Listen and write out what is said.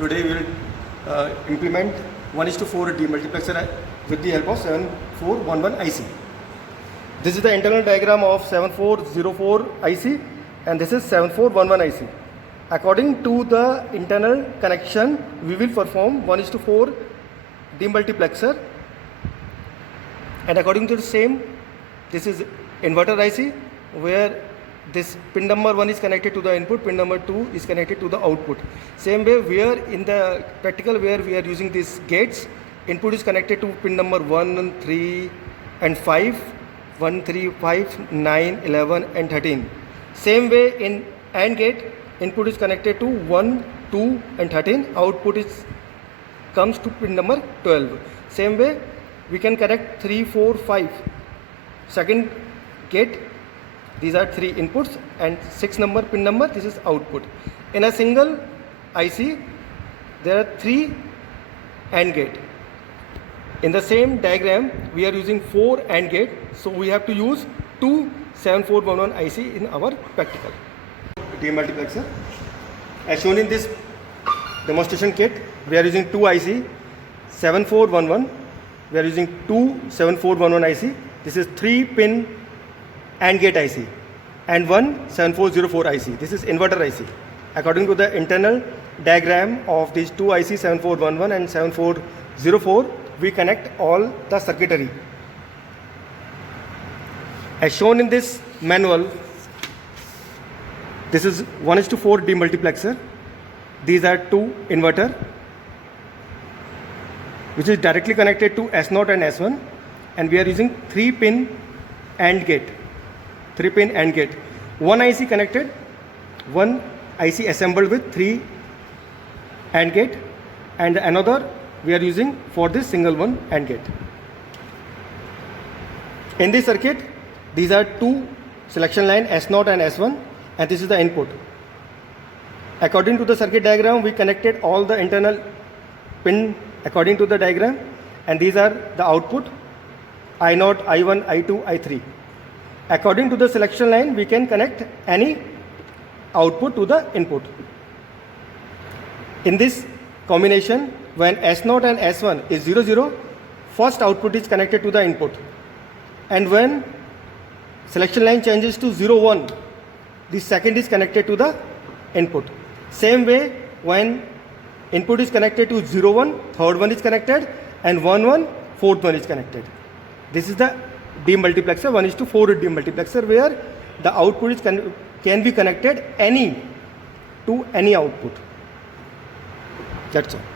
Today we will implement 1:4 demultiplexer with the help of 7411 IC. This is the internal diagram of 7404 IC and this is 7411 IC. According to the internal connection, we will perform 1:4 demultiplexer, and according to the same, this is inverter IC where this pin number 1 is connected to the input, pin number 2 is connected to the output. Same way, where in the practical where we are using these gates, input is connected to pin number 1, 3 and 5, 1, 3, 5, 9, 11 and 13. Same way in AND gate, input is connected to 1, 2 and 13, output is comes to pin number 12. Same way, we can connect 3, 4, 5. Second gate, these are 3 inputs and 6 number pin number, this is output. In a single IC, there are 3 AND gate. In the same diagram, we are using 4 AND gate, so we have to use 2 7411 IC in our practical. Demultiplexer. As shown in this demonstration kit, we are using 2 IC 7411. We are using 2 7411 IC. This is 3 pin AND gate IC and 1 7404 IC. This is inverter IC. According to the internal diagram of these 2 IC 7411 and 7404, we connect all the circuitry. As shown in this manual, this is 1:4 demultiplexer. These are 2 inverter which is directly connected to S0 and S1, and we are using 3 pin AND gate. 3 pin AND gate. One IC connected, one IC assembled with 3 AND gate, and another we are using for this single one AND gate. In this circuit, these are 2 selection line S0 and S1, and this is the input. According to the circuit diagram, we connected all the internal pin according to the diagram, and these are the output I0, I1, I2, I3. According to the selection line, we can connect any output to the input. In this combination, when S0 and S1 is 0, 0, first output is connected to the input, and when selection line changes to 0, 1, the second is connected to the input. Same way, when input is connected to 0, 1, third one is connected, and 1, 1, fourth one is connected. This is the demultiplexer, 1:4 demultiplexer, where the output is can be connected to any output. That's all.